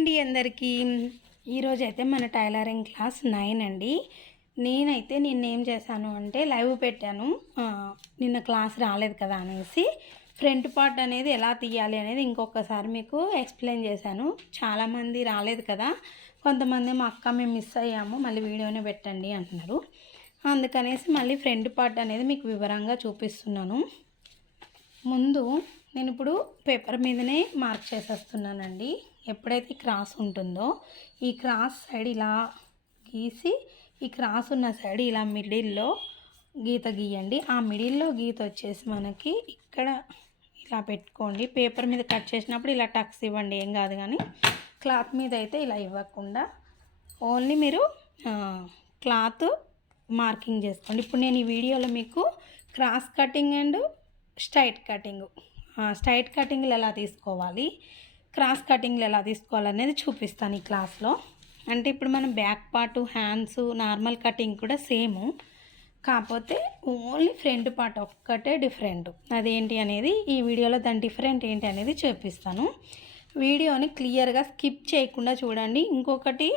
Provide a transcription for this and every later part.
అండి అందరికీ. ఈరోజు అయితే మన టైలరింగ్ క్లాస్ నైన్ అండి. నేనైతే నిన్న ఏం చేశాను అంటే లైవ్ పెట్టాను. నిన్న క్లాస్ రాలేదు కదా అనేసి ఫ్రంట్ పార్ట్ అనేది ఎలా తీయాలి అనేది ఇంకొకసారి మీకు ఎక్స్ప్లెయిన్ చేశాను. చాలామంది రాలేదు కదా. కొంతమంది మా అక్క మేము మిస్ అయ్యాము. మళ్ళీ వీడియోనే పెట్టండి అంటున్నారు. అందుకనేసి మళ్ళీ ఫ్రంట్ పార్ట్ అనేది మీకు వివరంగా చూపిస్తున్నాను. ముందు నేను ఇప్పుడు పేపర్ మీదనే మార్క్ చేసేస్తున్నానండి. ఎప్పుడైతే క్రాస్ ఉంటుందో ఈ క్రాస్ సైడ్ ఇలా గీసి ఈ క్రాస్ ఉన్న సైడ్ ఇలా మిడిల్లో గీత గీయండి. ఆ మిడిల్లో గీత వచ్చేసి మనకి ఇక్కడ ఇలా పెట్టుకోండి. పేపర్ మీద కట్ చేసినప్పుడు ఇలా టక్స్ ఇవ్వండి ఏం కాదు కానీ. క్లాత్ మీద అయితే ఇలా ఇవ్వకుండా ఓన్లీ మీరు క్లాత్ మార్కింగ్ చేసుకోండి. ఇప్పుడు నేను ఈ వీడియోలో మీకు cross cutting and straight cutting straight కటింగ్లు ఎలా తీసుకోవాలి క్రాస్ కటింగ్లు ఎలా తీసుకోవాలనేది చూపిస్తాను ఈ క్లాస్లో. అంటే ఇప్పుడు మనం back part hands normal cutting కూడా సేమ్. కాకపోతే ఓన్లీ ఫ్రంట్ పార్ట్ ఒక్కటే డిఫరెంట్. అదేంటి అనేది ఈ వీడియోలో దాని డిఫరెంట్ ఏంటి అనేది చూపిస్తాను. వీడియోని క్లియర్గా స్కిప్ చేయకుండా చూడండి. ఇంకొకటి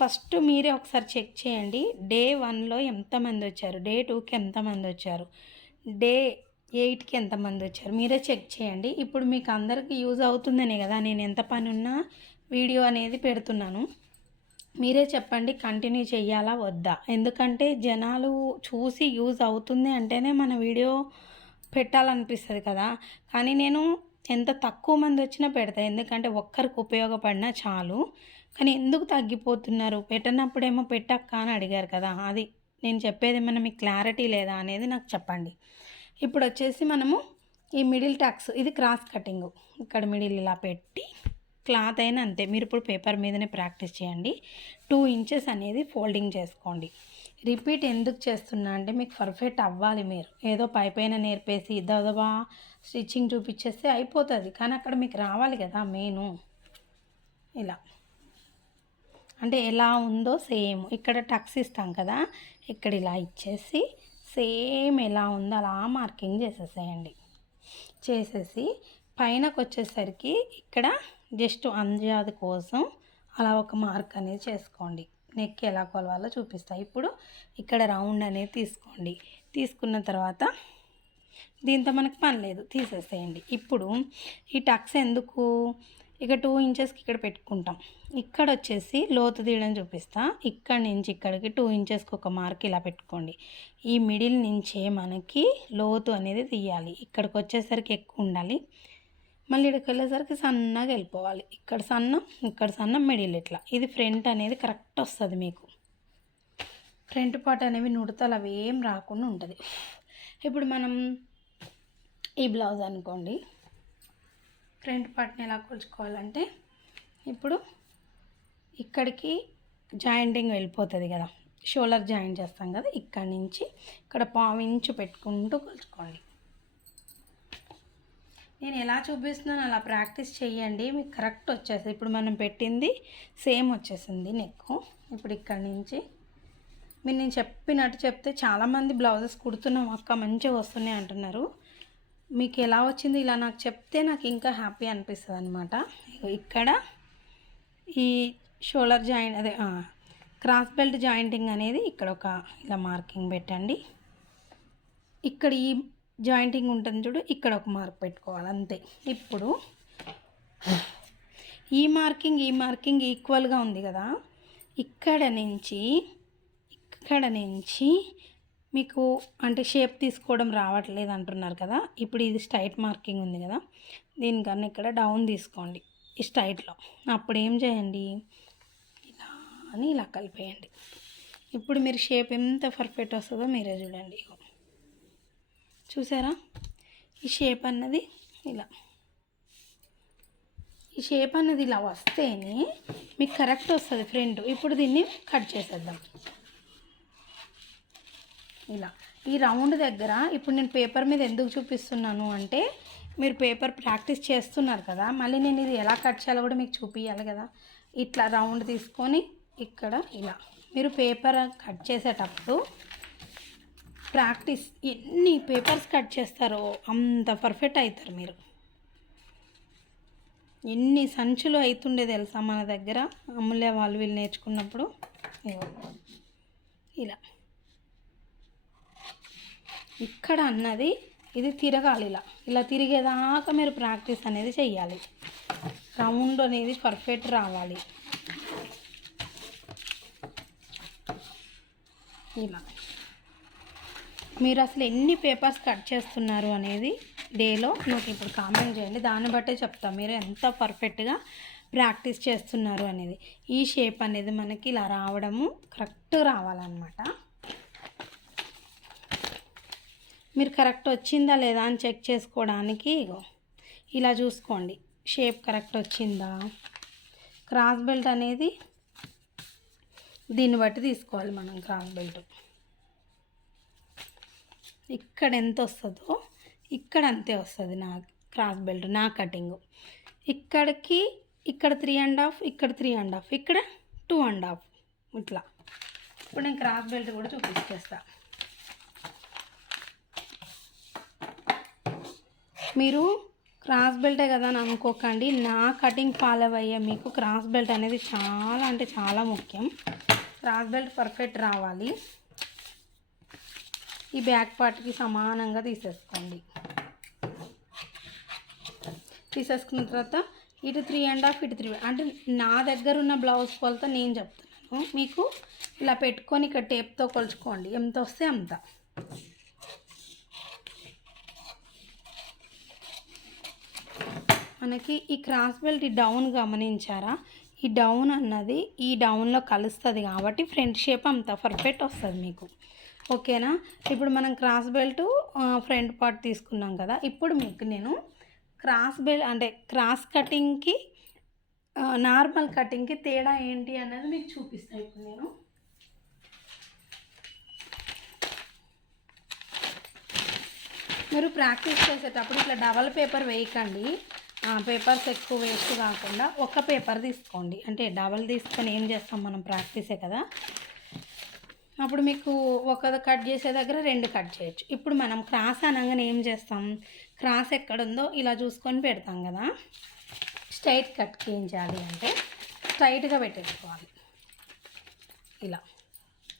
ఫస్ట్ మీరే ఒకసారి చెక్ చేయండి. డే వన్లో ఎంతమంది వచ్చారు? డే టూకి ఎంతమంది వచ్చారు? డే ఎయిట్కి ఎంతమంది వచ్చారు? మీరే చెక్ చేయండి. ఇప్పుడు మీకు అందరికీ యూజ్ అవుతుందనే కదా నేను ఎంత పని ఉన్నా వీడియో అనేది పెడుతున్నాను. మీరే చెప్పండి కంటిన్యూ చేయాలా వద్దా? ఎందుకంటే జనాలు చూసి యూజ్ అవుతుంది అంటేనే మన వీడియో పెట్టాలనిపిస్తుంది కదా. కానీ నేను ఎంత తక్కువ మంది వచ్చినా పెడతా ఎందుకంటే ఒక్కరికి ఉపయోగపడినా చాలు. కానీ ఎందుకు తగ్గిపోతున్నారు? పెట్టనప్పుడేమో పెట్టక్క అని అడిగారు కదా. అది నేను చెప్పేది ఏమైనా మీకు క్లారిటీ లేదా అనేది నాకు చెప్పండి. ఇప్పుడు వచ్చేసి మనము ఈ మిడిల్ టక్స్ ఇది క్రాస్ కటింగ్. ఇక్కడ మిడిల్ ఇలా పెట్టి క్లాత్ అయినా అంతే. మీరు ఇప్పుడు పేపర్ మీదనే ప్రాక్టీస్ చేయండి. టూ ఇంచెస్ అనేది ఫోల్డింగ్ చేసుకోండి. రిపీట్ ఎందుకు చేస్తున్నా అంటే మీకు పర్ఫెక్ట్ అవ్వాలి మీరు. ఏదో పై పైన నేర్పేసి దదబా స్టిచ్చింగ్ చూపించేస్తే అయిపోతుంది. కానీ అక్కడ మీకు రావాలి కదా మెయిన్. ఇలా. అంటే ఎలా ఉందో సేమ్. ఇక్కడ టక్స్ ఇస్తాం కదా ఇక్కడ ఇలా ఇచ్చేసి సేమ్ ఎలా ఉందో అలా మార్కింగ్ చేసేసేయండి. చేసేసి పైనకు వచ్చేసరికి ఇక్కడ జస్ట్ అంజాది కోసం అలా ఒక మార్క్ అనేది చేసుకోండి. నెక్ ఎలా కొలవాలో చూపిస్తా. ఇప్పుడు ఇక్కడ రౌండ్ అనేది తీసుకోండి. తీసుకున్న తర్వాత దీంతో మనకు పని లేదు. తీసేసేయండి. ఇప్పుడు ఈ టక్స్ ఎందుకు? ఇక టూ ఇంచెస్కి ఇక్కడ పెట్టుకుంటాం. ఇక్కడ వచ్చేసి లోతు తీయడం చూపిస్తా. ఇక్కడ నుంచి ఇక్కడికి టూ ఇంచెస్కి ఒక మార్క్ ఇలా పెట్టుకోండి. ఈ మిడిల్ నుంచే మనకి లోతు అనేది తీయాలి. ఇక్కడికి వచ్చేసరికి ఎక్కువ ఉండాలి. మళ్ళీ ఇక్కడికి వెళ్ళేసరికి సన్నగా వెళ్ళిపోవాలి. ఇక్కడ సన్నం ఇక్కడ సన్నం మిడిల్ ఇట్లా. ఇది ఫ్రంట్ అనేది కరెక్ట్ వస్తుంది మీకు. ఫ్రంట్ పార్ట్ అనేవి నుడతలు అవి ఏం రాకుండా ఉంటుంది. ఇప్పుడు మనం ఈ బ్లౌజ్ అనుకోండి. ఫ్రంట్ పార్ట్ని ఎలా కొలుచుకోవాలంటే ఇప్పుడు ఇక్కడికి జాయింటింగ్ వెళ్ళిపోతుంది కదా. షోల్డర్ జాయింట్ చేస్తాం కదా ఇక్కడ నుంచి ఇక్కడ పావించు పెట్టుకుంటూ కొలుచుకోండి. నేను ఎలా చూపిస్తున్నాను అలా ప్రాక్టీస్ చేయండి మీకు కరెక్ట్ వచ్చేస్తుంది. ఇప్పుడు మనం పెట్టింది సేమ్ వచ్చేసింది నెక్ ఇప్పుడు ఇక్కడ నుంచి మీరు నేను చెప్పినట్టు చెప్తే చాలామంది బ్లౌజెస్ కుడుతున్నాం అక్క మంచిగా వస్తున్నాయి అంటున్నారు. మీకు ఎలా వచ్చింది ఇలా నాకు చెప్తే నాకు ఇంకా హ్యాపీ అనిపిస్తుంది అనమాట ఇక్కడ ఈ షోల్డర్ జాయింట్ అదే క్రాస్ బెల్ట్ జాయింటింగ్ అనేది ఇక్కడ ఒక ఇలా మార్కింగ్ పెట్టండి. ఇక్కడ ఈ జాయింటింగ్ ఉంటుంది చూడు ఇక్కడ ఒక మార్క్ పెట్టుకోవాలి అంతే. ఇప్పుడు ఈ మార్కింగ్ ఈ మార్కింగ్ ఈక్వల్గా ఉంది కదా. ఇక్కడ నుంచి ఇక్కడ నుంచి మీకు అంటే షేప్ తీసుకోవడం రావట్లేదు అంటున్నారు కదా. ఇప్పుడు ఇది స్ట్రైట్ మార్కింగ్ ఉంది కదా. దీనికన్నా ఇక్కడ డౌన్ తీసుకోండి ఈ స్ట్రైట్లో. అప్పుడు ఏం చేయండి? ఇలా అని ఇలా కలిపేయండి. ఇప్పుడు మీరు షేప్ ఎంత పర్ఫెక్ట్ వస్తుందో మీరే చూడండి చూసారా? ఈ షేప్ అన్నది ఇలా. ఈ షేప్ అన్నది ఇలా వస్తేనే మీకు కరెక్ట్ వస్తుంది ఫ్రంట్. ఇప్పుడు దీన్ని కట్ చేసేద్దాం. ఇలా. ఈ రౌండ్ దగ్గర ఇప్పుడు నేను పేపర్ మీద ఎందుకు చూపిస్తున్నాను అంటే మీరు పేపర్ ప్రాక్టీస్ చేస్తున్నారు కదా మళ్ళీ నేను ఇది ఎలా కట్ చేయాలో కూడా మీకు చూపించాలి కదా. ఇట్లా రౌండ్ తీసుకొని ఇక్కడ ఇలా. మీరు పేపర్ కట్ చేసేటప్పుడు ప్రాక్టీస్ ఎన్ని పేపర్స్ కట్ చేస్తారో అంత పర్ఫెక్ట్ అవుతారు మీరు. ఎన్ని సంచులు అవుతుండే తెలుసా మన దగ్గర? అమ్ములే వాళ్ళు వీళ్ళు నేర్చుకున్నప్పుడు. ఇలా. ఇక్కడ అన్నది ఇది తిరగాలి ఇలా. ఇలా తిరిగేదాకా మీరు ప్రాక్టీస్ అనేది చేయాలి రౌండ్ అనేది పర్ఫెక్ట్ రావాలి. ఇలా. మీరు అసలు ఎన్ని పేపర్స్ కట్ చేస్తున్నారు అనేది డేలో నాకు ఇప్పుడు కామెంట్ చేయండి. దాన్ని బట్టే చెప్తాను మీరు ఎంత పర్ఫెక్ట్గా ప్రాక్టీస్ చేస్తున్నారు అనేది. ఈ షేప్ అనేది మనకి ఇలా రావడము కరెక్ట్ రావాలన్నమాట. మీరు కరెక్ట్ వచ్చిందా లేదా అని చెక్ చేసుకోవడానికి ఇగో. ఇలా చూసుకోండి. షేప్ కరెక్ట్ వచ్చిందా? క్రాస్ బెల్ట్ అనేది దీన్ని బట్టి తీసుకోవాలి మనం క్రాస్ బెల్ట్. ఇక్కడ ఎంత వస్తుందో ఇక్కడ అంతే వస్తుంది నా క్రాస్ బెల్ట్ నా కటింగ్. ఇక్కడికి ఇక్కడ త్రీ అండ్ హాఫ్ ఇక్కడ త్రీ అండ్ హాఫ్ ఇక్కడ టూ అండ్ హాఫ్ ఇట్లా. ఇప్పుడు నేను క్రాస్ బెల్ట్ కూడా చూపించేస్తాను మీరు క్రాస్ బెల్టే కదా అని అనుకోకండి. నా కటింగ్ ఫాలో అయ్యే మీకు క్రాస్ బెల్ట్ అనేది చాలా అంటే చాలా ముఖ్యం. క్రాస్ బెల్ట్ పర్ఫెక్ట్ రావాలి. ఈ బ్యాక్ పార్ట్కి సమానంగా తీసేసుకోండి. తీసేసుకున్న తర్వాత ఇటు త్రీ అండ్ హాఫ్ ఇటు త్రీ అంటే నా దగ్గర ఉన్న బ్లౌజ్ కొలత నేను చెప్తున్నాను. మీకు ఇలా పెట్టుకొని ఇక్కడ టేప్తో కొలుచుకోండి. ఎంత వస్తే అంత. మనకి ఈ క్రాస్ బెల్ట్ ఈ డౌన్ గమనించారా? ఈ డౌన్ అన్నది ఈ డౌన్లో కలుస్తుంది కాబట్టి ఫ్రంట్ షేప్ అంత పర్ఫెక్ట్ వస్తుంది మీకు. ఓకేనా? ఇప్పుడు మనం క్రాస్ బెల్ట్ ఫ్రంట్ పార్ట్ తీసుకున్నాం కదా. ఇప్పుడు మీకు నేను క్రాస్ బెల్ట్ అంటే క్రాస్ కటింగ్కి నార్మల్ కటింగ్కి తేడా ఏంటి అన్నది మీకు చూపిస్తాను ఇప్పుడు నేను. మీరు ప్రాక్టీస్ చేసేటప్పుడు ఇట్లా డబల్ పేపర్ వేయకండి. పేపర్స్ ఎక్కువ వేస్ట్ కాకుండా ఒక పేపర్ తీసుకోండి. అంటే డబల్ తీసుకొని ఏం చేస్తాం మనం ప్రాక్టీసే కదా? అప్పుడు మీకు ఒక కట్ చేసే దగ్గర రెండు కట్ చేయొచ్చు. ఇప్పుడు మనం క్రాస్ అనగానే ఏం చేస్తాం? క్రాస్ ఎక్కడుందో ఇలా చూసుకొని పెడతాం కదా? స్ట్రైట్ కట్కి ఏం చేయాలి అంటే స్ట్రైట్గా పెట్టేసుకోవాలి. ఇలా.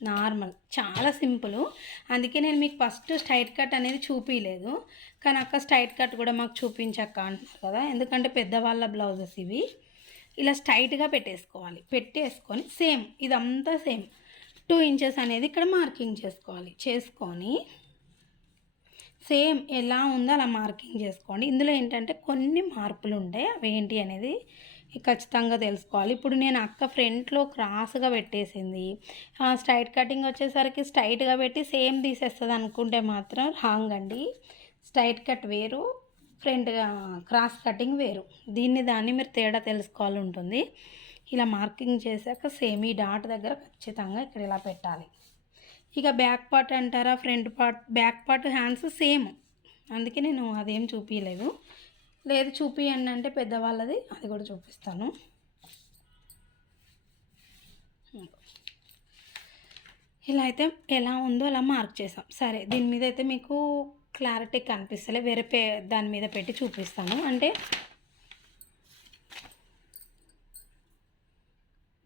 నార్మల్ చాలా సింపుల్. అందుకే నేను మీకు ఫస్ట్ స్ట్రైట్ కట్ అనేది చూపించలేదు కానీ అక్క స్ట్రైట్ కట్ కూడా మాకు చూపించక్క అంటున్నారు కదా. ఎందుకంటే పెద్దవాళ్ళ బ్లౌజెస్ ఇవి. ఇలా స్ట్రైట్గా పెట్టేసుకోవాలి. పెట్టేసుకొని సేమ్ ఇదంతా సేమ్. టూ ఇంచెస్ అనేది ఇక్కడ మార్కింగ్ చేసుకోవాలి. చేసుకొని సేమ్ ఎలా ఉందో అలా మార్కింగ్ చేసుకోండి. ఇందులో ఏంటంటే కొన్ని మార్పులు ఉంటాయి. అవి ఏంటి అనేది ఖచ్చితంగా తెలుసుకోవాలి. ఇప్పుడు నేను అక్క ఫ్రంట్లో క్రాస్గా పెట్టేసింది. స్ట్రైట్ కటింగ్ వచ్చేసరికి స్ట్రైట్గా పెట్టి సేమ్ తీసేస్తుంది అనుకుంటే మాత్రం రాంగ్ అండి. స్ట్రైట్ కట్ వేరు ఫ్రంట్ క్రాస్ కటింగ్ వేరు. దీన్ని దాన్ని మీరు తేడా తెలుసుకోవాలి ఉంటుంది. ఇలా మార్కింగ్ చేశాక సేమ్ ఈ డాట్ దగ్గర ఖచ్చితంగా ఇక్కడ ఇలా పెట్టాలి. ఇక బ్యాక్ పార్ట్ అంటారా? Front part back part hands same అందుకే నేను అదేం చూపించలేదు లేదు చూపియండి అంటే పెద్దవాళ్ళది. అది కూడా చూపిస్తాను. ఇలా అయితే ఎలా ఉందో అలా మార్క్ చేసాం సరే దీని మీద అయితే మీకు క్లారిటీ కనిపిస్తలే. వేరే పే దాని మీద పెట్టి చూపిస్తాను. అంటే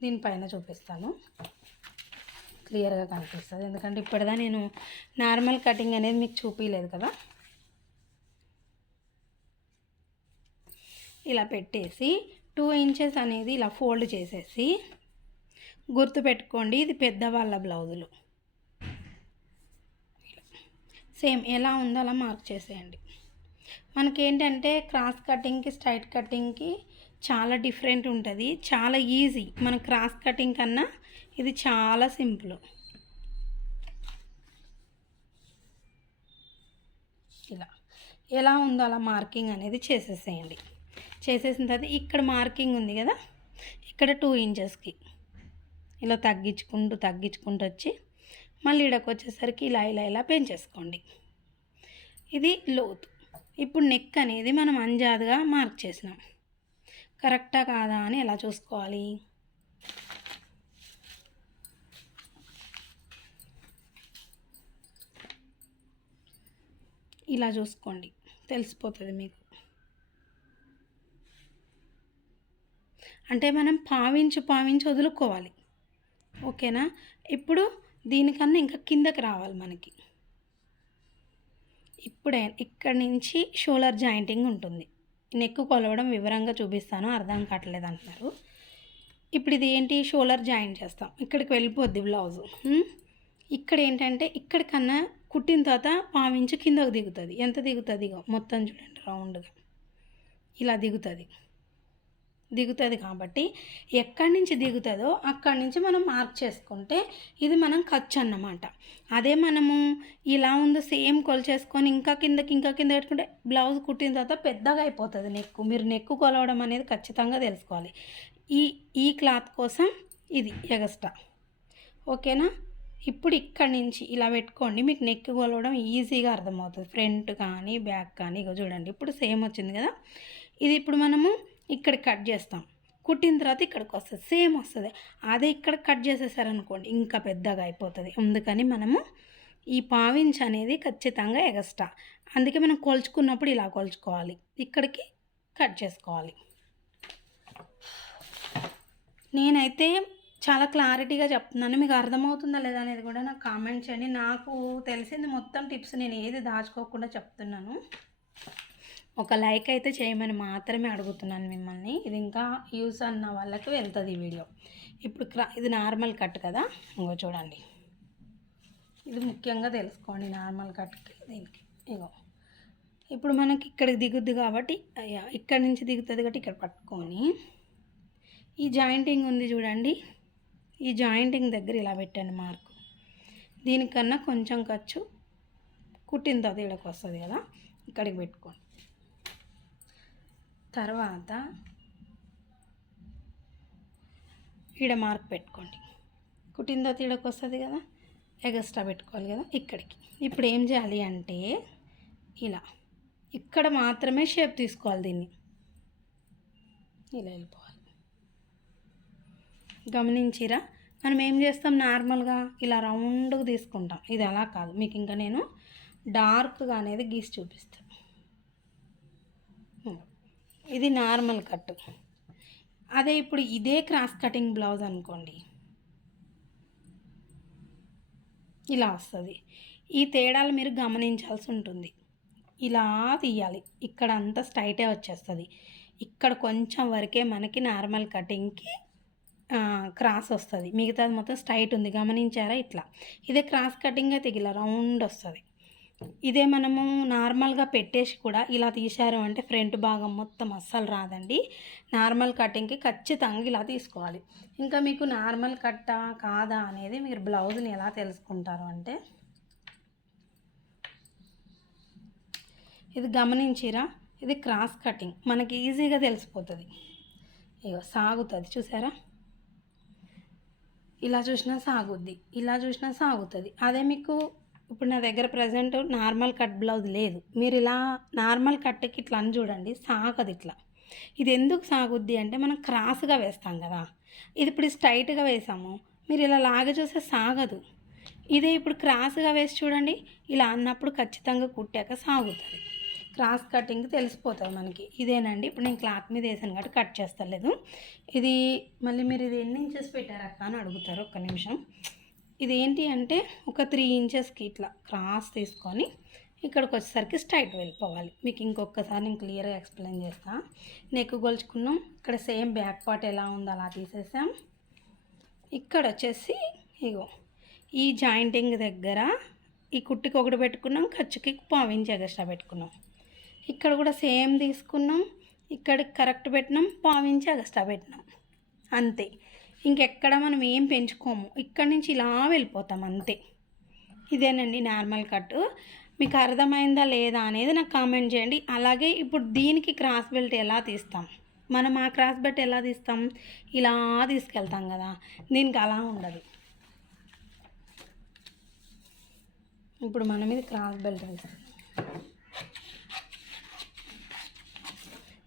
దీనిపైన చూపిస్తాను. క్లియర్గా కనిపిస్తుంది. ఎందుకంటే ఇప్పటిదా నేను నార్మల్ కటింగ్ అనేది మీకు చూపించలేదు కదా. ఇలా పెట్టేసి టూ ఇంచెస్ అనేది ఇలా ఫోల్డ్ చేసేసి గుర్తుపెట్టుకోండి ఇది పెద్దవాళ్ళ బ్లౌజులు. సేమ్ ఎలా ఉందో అలా మార్క్ చేసేయండి. మనకేంటంటే క్రాస్ కటింగ్కి స్ట్రైట్ కటింగ్కి చాలా డిఫరెంట్ ఉంటుంది. చాలా ఈజీ. మన క్రాస్ కటింగ్ కన్నా ఇది చాలా సింపుల్. ఇలా. ఎలా ఉందో అలా మార్కింగ్ అనేది చేసేసేయండి. చేసేసిన తర్వాత ఇక్కడ మార్కింగ్ ఉంది కదా ఇక్కడ టూ ఇంచెస్కి ఇలా తగ్గించుకుంటూ తగ్గించుకుంటూ వచ్చి మళ్ళీ ఇక్కడికి వచ్చేసరికి ఇలా ఇలా ఇలా పెంచేసుకోండి. ఇది లోతు. ఇప్పుడు నెక్ అనేది మనం అంజాదుగా మార్క్ చేసినాం. కరెక్టా కాదా అని ఎలా చూసుకోవాలి? ఇలా చూసుకోండి. తెలిసిపోతుంది మీకు. అంటే మనం పావించి పావించి వదులుకోవాలి. ఓకేనా? ఇప్పుడు దీనికన్నా ఇంకా కిందకి రావాలి మనకి. ఇప్పుడే ఇక్కడ నుంచి షోలర్ జాయింటింగ్ ఉంటుంది. నెక్కు కొలవడం వివరంగా చూపిస్తాను అర్థం కావట్లేదు అంటున్నారు. ఇప్పుడు ఇది ఏంటి? షోలర్ జాయింట్ చేస్తాం. ఇక్కడికి వెళ్ళిపోద్ది బ్లౌజ్. ఇక్కడ ఏంటంటే ఇక్కడికన్నా కుట్టిన తర్వాత పావించి కిందకు దిగుతుంది. ఎంత దిగుతుంది ఇగో? మొత్తం చూడండి రౌండ్గా. ఇలా దిగుతుంది. దిగుతుంది కాబట్టి ఎక్కడి నుంచి దిగుతుందో అక్కడి నుంచి మనం మార్క్ చేసుకుంటే ఇది మనం ఖర్చు అన్నమాట. అదే మనము ఇలా ఉందో సేమ్ కొలిచేసుకొని ఇంకా కిందకి ఇంకా కింద పెట్టుకుంటే బ్లౌజ్ కుట్టిన తర్వాత పెద్దగా అయిపోతుంది నెక్కు. మీరు నెక్కు కొలవడం అనేది ఖచ్చితంగా తెలుసుకోవాలి. ఈ ఈ క్లాత్ కోసం ఇది ఎగస్ట్రా. ఓకేనా? ఇప్పుడు ఇక్కడి నుంచి ఇలా పెట్టుకోండి. మీకు నెక్ కొలవడం ఈజీగా అర్థమవుతుంది. ఫ్రంట్ కానీ బ్యాక్ కానీ ఇక చూడండి. ఇప్పుడు సేమ్ వచ్చింది కదా? ఇది ఇప్పుడు మనము ఇక్కడ కట్ చేస్తాం. కుట్టిన తర్వాత ఇక్కడికి వస్తుంది. సేమ్ వస్తుంది. అదే ఇక్కడ కట్ చేసేసారనుకోండి ఇంకా పెద్దగా అయిపోతుంది. అందుకని మనము ఈ పావించ్ అనేది ఖచ్చితంగా ఎగస్ట్రా. అందుకే మనం కొలుచుకున్నప్పుడు ఇలా కొలుచుకోవాలి. ఇక్కడికి కట్ చేసుకోవాలి. నేనైతే చాలా క్లారిటీగా చెప్తున్నాను. మీకు అర్థమవుతుందా లేదా అనేది కూడా నాకు కామెంట్ చేయండి. నాకు తెలిసింది మొత్తం టిప్స్ నేను ఏది దాచుకోకుండా చెప్తున్నాను. ఒక లైక్ అయితే చేయమని మాత్రమే అడుగుతున్నాను మిమ్మల్ని. ఇది ఇంకా యూస్ అన్న వాళ్ళకి వెళ్తుంది ఈ వీడియో. ఇప్పుడు ఇది నార్మల్ కట్ కదా? ఇంకో చూడండి. ఇది ముఖ్యంగా తెలుసుకోండి నార్మల్ కట్కి దీనికి. ఇగో. ఇప్పుడు మనకి ఇక్కడికి దిగుద్ది కాబట్టి ఇక్కడి ఇక్కడ నుంచి దిగుతుంది కాబట్టి ఇక్కడ పట్టుకొని. ఈ జాయింటింగ్ ఉంది చూడండి. ఈ జాయింటింగ్ దగ్గర ఇలా పెట్టండి మార్కు. దీనికన్నా కొంచెం ఖర్చు కుట్టిన తర్వాత ఇక్కడికి వస్తుంది కదా? ఇక్కడికి పెట్టుకోండి. తర్వాత ఈడ మార్క్ పెట్టుకోండి. కుట్టిన తీడకు వస్తుంది కదా? ఎగస్ట్రా పెట్టుకోవాలి కదా ఇక్కడికి. ఇప్పుడు ఏం చేయాలి అంటే ఇలా. ఇక్కడ మాత్రమే షేప్ తీసుకోవాలి దీన్ని. ఇలా వెళ్ళిపోవాలి. గమనించిరా? మనం ఏం చేస్తాం? నార్మల్గా ఇలా రౌండ్గా తీసుకుంటాం. ఇది అలా కాదు. మీకు ఇంకా నేను డార్క్గా అనేది గీసి చూపిస్తాను. ఇది నార్మల్ కట్ అదే ఇప్పుడు ఇదే క్రాస్ కటింగ్ బ్లౌజ్ అనుకోండి. ఇలా వస్తుంది. ఈ తేడాలు మీరు గమనించాల్సి ఉంటుంది. ఇలా తీయాలి. ఇక్కడ అంతా స్ట్రైటే వచ్చేస్తుంది. ఇక్కడ కొంచెం వరకే మనకి నార్మల్ కటింగ్కి క్రాస్ వస్తుంది. మిగతాది మొత్తం స్ట్రైట్ ఉంది. గమనించారా ఇట్లా? ఇదే క్రాస్ కటింగ్ అయితే ఇలా రౌండ్ వస్తుంది. ఇదే మనము నార్మల్గా పెట్టేసి కూడా ఇలా తీశారు అంటే ఫ్రంట్ భాగం మొత్తం అస్సలు రాదండి. నార్మల్ కటింగ్కి ఖచ్చితంగా ఇలా తీసుకోవాలి. ఇంకా మీకు నార్మల్ కట్టా కాదా అనేది మీరు బ్లౌజ్ని ఎలా తెలుసుకుంటారు అంటే ఇది గమనించిరా? ఇది క్రాస్ కటింగ్. మనకి ఈజీగా తెలిసిపోతుంది. ఇగో సాగుతుంది. చూసారా? ఇలా చూసినా సాగుద్ది. ఇలా చూసినా సాగుతుంది. అదే మీకు ఇప్పుడు నా దగ్గర ప్రజెంట్ నార్మల్ కట్ బ్లౌజ్ లేదు. మీరు ఇలా నార్మల్ కట్కి ఇట్లా అని చూడండి సాగదు ఇట్లా. ఇది ఎందుకు సాగుద్ది అంటే మనం క్రాస్గా వేస్తాం కదా. ఇది ఇప్పుడు స్ట్రైట్గా వేసాము. మీరు ఇలా లాగ చూస్తే సాగదు. ఇదే ఇప్పుడు క్రాస్గా వేసి చూడండి ఇలా అన్నప్పుడు ఖచ్చితంగా కుట్టాక సాగుతుంది. క్రాస్ కటింగ్ తెలిసిపోతుంది మనకి. ఇదేనండి ఇప్పుడు నేను క్లాత్ మీద వేసాను కాబట్టి కట్ చేస్తలేదు. ఇది మళ్ళీ మీరు ఇది ఎన్ని ఇంచెస్ పెట్టారక్క అని అడుగుతారు ఒక్క నిమిషం. ఇది ఏంటి అంటే ఒక త్రీ ఇంచెస్కి ఇట్లా క్రాస్ తీసుకొని ఇక్కడికి వచ్చేసరికి స్ట్రైట్ వెళ్ళిపోవాలి. మీకు ఇంకొకసారి నేను క్లియర్గా ఎక్స్ప్లెయిన్ చేస్తా. నెక్ గొలుచుకున్నాం ఇక్కడ సేమ్ బ్యాక్ పార్ట్ ఎలా ఉందో అలా తీసేసాం. ఇక్కడ వచ్చేసి ఇగో ఈ జాయింటింగ్ దగ్గర ఈ కుట్టికి ఒకటి పెట్టుకున్నాం ఖర్చుకి పావించి ఎగస్ట్రా పెట్టుకున్నాం. ఇక్కడ కూడా సేమ్ తీసుకున్నాం. ఇక్కడికి కరెక్ట్ పెట్టినాం పావించి ఎగస్ట్రా పెట్టినాం. అంతే. ఇంకెక్కడ మనం ఏం పెంచుకోము. ఇక్కడి నుంచి ఇలా వెళ్ళిపోతాం అంతే. ఇదేనండి నార్మల్ కట్. మీకు అర్థమైందా లేదా అనేది నాకు కామెంట్ చేయండి. అలాగే ఇప్పుడు దీనికి క్రాస్ బెల్ట్ ఎలా తీస్తాం? మనం ఆ క్రాస్ బెల్ట్ ఎలా తీస్తాం? ఇలా తీసుకెళ్తాం కదా. దీనికి అలా ఉండదు. ఇప్పుడు మనం ఇది క్రాస్ బెల్ట్ వేస్తాం.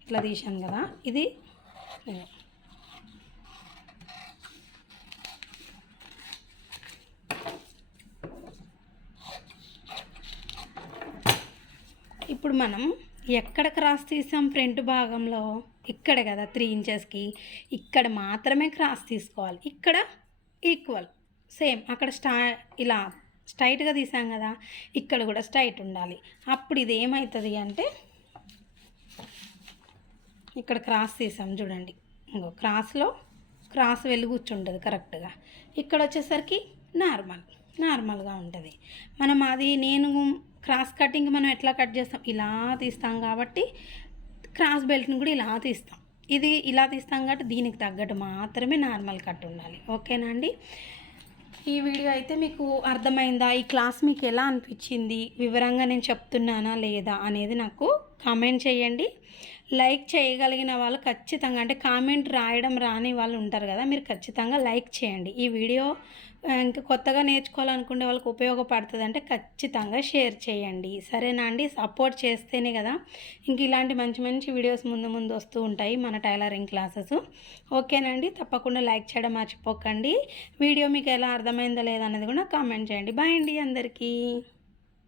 ఇట్లా తీసాం కదా. ఇది ఇప్పుడు మనం ఎక్కడ క్రాస్ తీసాం ఫ్రంట్ భాగంలో? ఇక్కడ కదా త్రీ ఇంచెస్కి ఇక్కడ మాత్రమే క్రాస్ తీసుకోవాలి. ఇక్కడ ఈక్వల్. సేమ్ అక్కడ స్టా ఇలా స్ట్రైట్గా తీసాం కదా ఇక్కడ కూడా స్ట్రైట్ ఉండాలి. అప్పుడు ఇది ఏమవుతుంది అంటే ఇక్కడ క్రాస్ తీసాం చూడండి. ఇంకో క్రాస్లో క్రాస్ వెళ్ళి కూర్చుంటుంది కరెక్ట్గా ఇక్కడ వచ్చేసరికి నార్మల్. నార్మల్గా ఉంటుంది. మనం అది నేను క్రాస్ కటింగ్ మనం ఎట్లా కట్ చేస్తాం? ఇలా తీస్తాం కాబట్టి క్రాస్ బెల్ట్ని కూడా ఇలా తీస్తాం. ఇది ఇలా తీస్తాం కాబట్టి దీనికి తగ్గట్టు మాత్రమే నార్మల్ కట్ ఉండాలి. ఓకేనా అండి? ఈ వీడియో అయితే మీకు అర్థమైందా? ఈ క్లాస్ మీకు ఎలా అనిపించింది? వివరంగా నేను చెప్తున్నానా లేదా అనేది నాకు కామెంట్ చేయండి. లైక్ చేయగలిగిన వాళ్ళు ఖచ్చితంగా అంటే కామెంట్ రాయడం రాని వాళ్ళు ఉంటారు కదా మీరు ఖచ్చితంగా లైక్ చేయండి. ఈ వీడియో ఇంకా కొత్తగా నేర్చుకోవాలనుకునే వాళ్ళకి ఉపయోగపడుతుంది అంటే ఖచ్చితంగా షేర్ చేయండి. సరేనా అండి? సపోర్ట్ చేస్తేనే కదా ఇంక ఇలాంటి మంచి మంచి వీడియోస్ ముందు ముందు వస్తూ ఉంటాయి మన టైలరింగ్ క్లాసెస్. ఓకేనండి తప్పకుండా లైక్ చేయడం మర్చిపోకండి. వీడియో మీకు ఎలా అర్థమైందో లేదనేది కూడా కామెంట్ చేయండి. బాయ్ అండి అందరికీ.